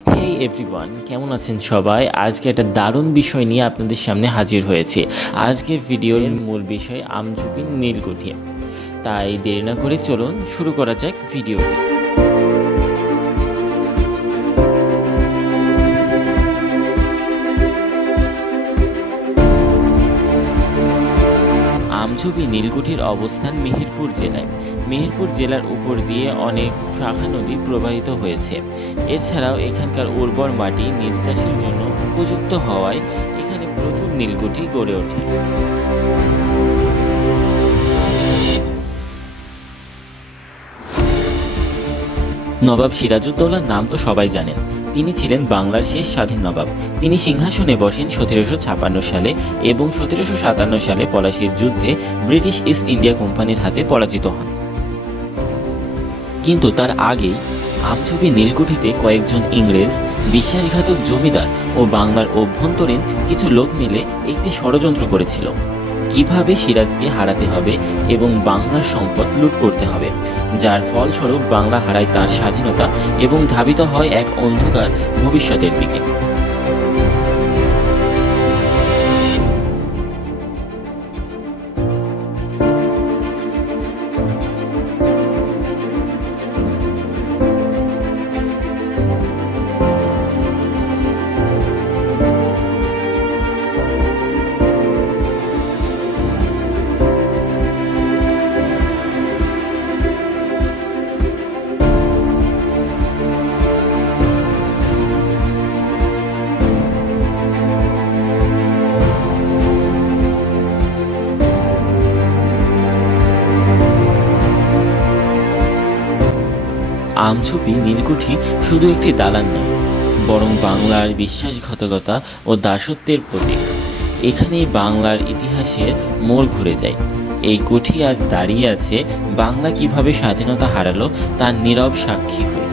হেই এভরিওয়ান, কেমন আছেন সবাই? আজকে একটা দারুণ বিষয় নিয়ে আপনাদের সামনে হাজির হয়েছি। আজকের ভিডিওর মূল বিষয় আমঝুপি নীলকুঠি। তাই দেরি না করে চলুন শুরু করা যাক ভিডিওটি। আমঝুপি নীলকুঠির অবস্থান মেহেরপুর জেলায়। মেহেরপুর জেলার উপর দিয়ে অনেক শাখা নদী প্রবাহিত হয়েছে। এছাড়াও এখানকার উর্বর মাটি নীল চাষের জন্য উপযুক্ত হওয়ায় এখানে প্রচুর নীলকুঠি গড়ে ওঠে। নবাব সিরাজউদ্দৌলার নাম তো সবাই জানেন। তিনি ছিলেন বাংলার শেষ স্বাধীন নবাব। তিনি সিংহাসনে বসেন 1756 সালে এবং 1757 সালে পলাশীর যুদ্ধে ব্রিটিশ ইস্ট ইন্ডিয়া কোম্পানির হাতে পরাজিত হন। কিন্তু তার আগেই আমঝুপি নীলকুঠিতে কয়েকজন ইংরেজ, বিশ্বাসঘাতক জমিদার ও বাংলার অভ্যন্তরীণ কিছু লোক মিলে একটি ষড়যন্ত্র করেছিল কিভাবে সিরাজকে হারাতে হবে এবং বাংলার সম্পদ লুট করতে হবে, যার ফলস্বরূপ বাংলা হারায় তার স্বাধীনতা এবং ধাবিত হয় এক অন্ধকার ভবিষ্যতের দিকে। আমঝুপি নীলকুঠি শুধু একটি দালান নয়, বরং বাংলার বিশ্বাসঘাতকতা ও দাসত্বের প্রতীক। এখানেই বাংলার ইতিহাসের মোড় ঘুরে যায়। এই কুঠি আজ দাঁড়িয়ে আছে বাংলা কিভাবে স্বাধীনতা হারালো তার নীরব সাক্ষী হয়ে।